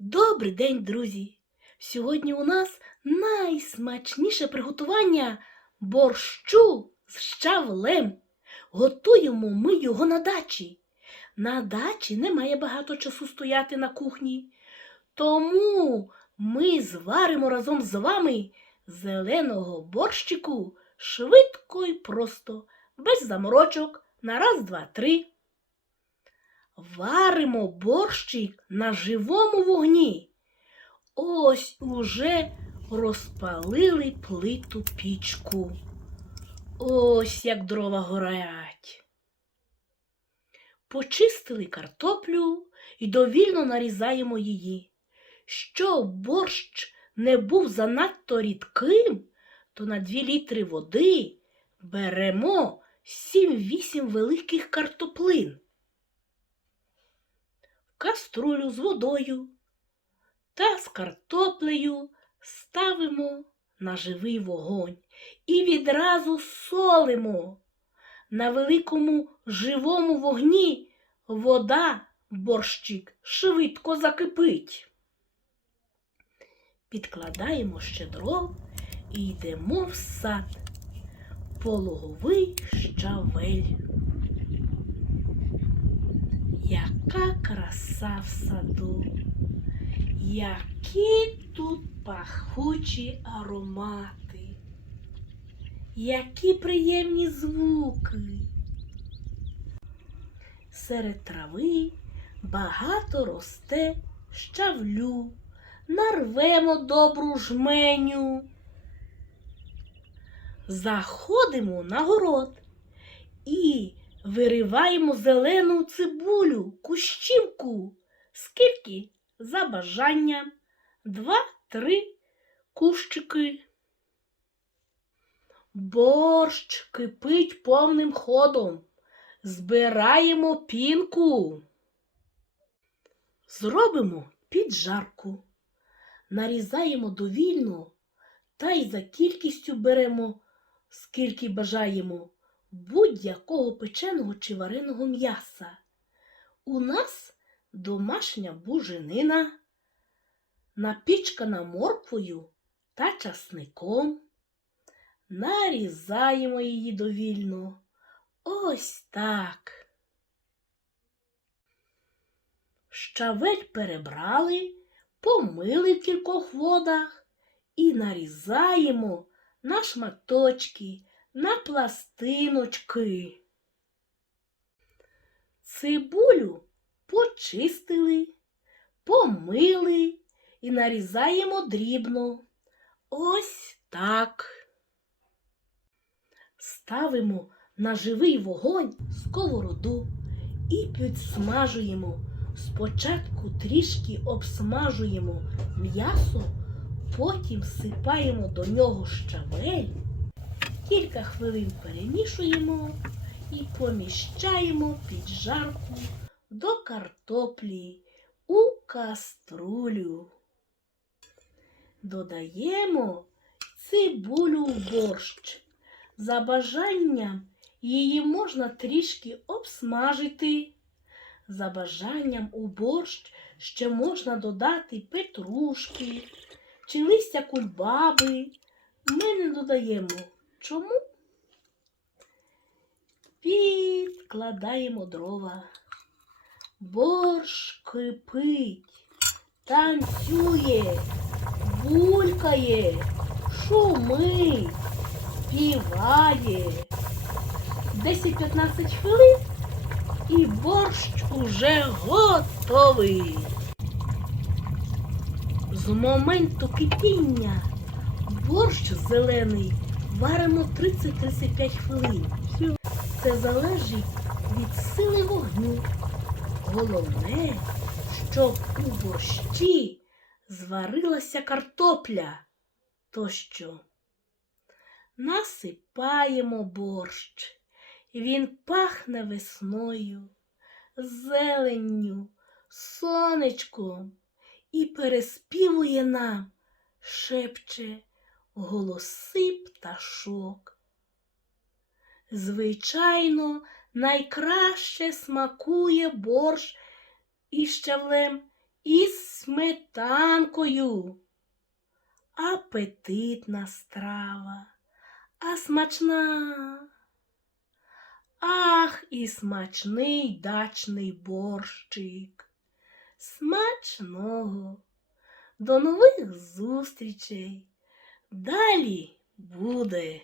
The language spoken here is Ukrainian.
Добрий день, друзі! Сьогодні у нас найсмачніше приготування борщу з щавлем. Готуємо ми його на дачі. На дачі немає багато часу стояти на кухні. Тому ми зваримо разом з вами зеленого борщику швидко і просто, без заморочок, на раз, два, три. Варимо борщик на живому вогні. Ось уже розпалили плиту пічку. Ось як дрова горять. Почистили картоплю і довільно нарізаємо її. Щоб борщ не був занадто рідким, то на 2 літри води беремо 7-8 великих картоплин каструлю з водою та з картоплею ставимо на живий вогонь і відразу солимо. На великому живому вогні вода, борщик, швидко закипить. Підкладаємо ще дров і йдемо в сад. Пологовий щавель. Яка краса в саду, які тут пахучі аромати, які приємні звуки. Серед трави багато росте щавлю, нарвемо добру жменю. Заходимо на город і Вириваємо зелену цибулю, кущівку. Скільки за бажанням? Два-три кущики. Борщ кипить повним ходом. Збираємо пінку. Зробимо піджарку. Нарізаємо довільно та й за кількістю беремо, скільки бажаємо будь-якого печеного чи вареного м'яса. У нас домашня буженина, напічкана морквою та часником. Нарізаємо її довільно. Ось так. Щавель перебрали, помили в кількох водах і нарізаємо на шматочки на пластиночки. Цибулю почистили, помили і нарізаємо дрібно. Ось так. Ставимо на живий вогонь сковороду і підсмажуємо. Спочатку трішки обсмажуємо м'ясо, потім всипаємо до нього щавель. Кілька хвилин перемішуємо і поміщаємо під жарку до картоплі у каструлю. Додаємо цибулю в борщ. За бажанням її можна трішки обсмажити. За бажанням у борщ ще можна додати петрушки чи листя кульбаби. Ми не додаємо. Чому? Підкладаємо дрова. Борщ кипить, танцює, булькає, шумить, співає. 10-15 хвилин і борщ уже готовий. З моменту кипіння борщ зелений варимо 30-35 хвилин. Це залежить від сили вогню. Головне, щоб у борщі зварилася картопля. Тощо насипаємо борщ. Він пахне весною, зеленню, сонечком і переспівує нам, шепче голоси пташок. Звичайно, найкраще смакує борщ із щавлем із сметанкою. Апетитна страва, а смачна. Ах, і смачний дачний борщик. Смачного. До нових зустрічей. Далі буде.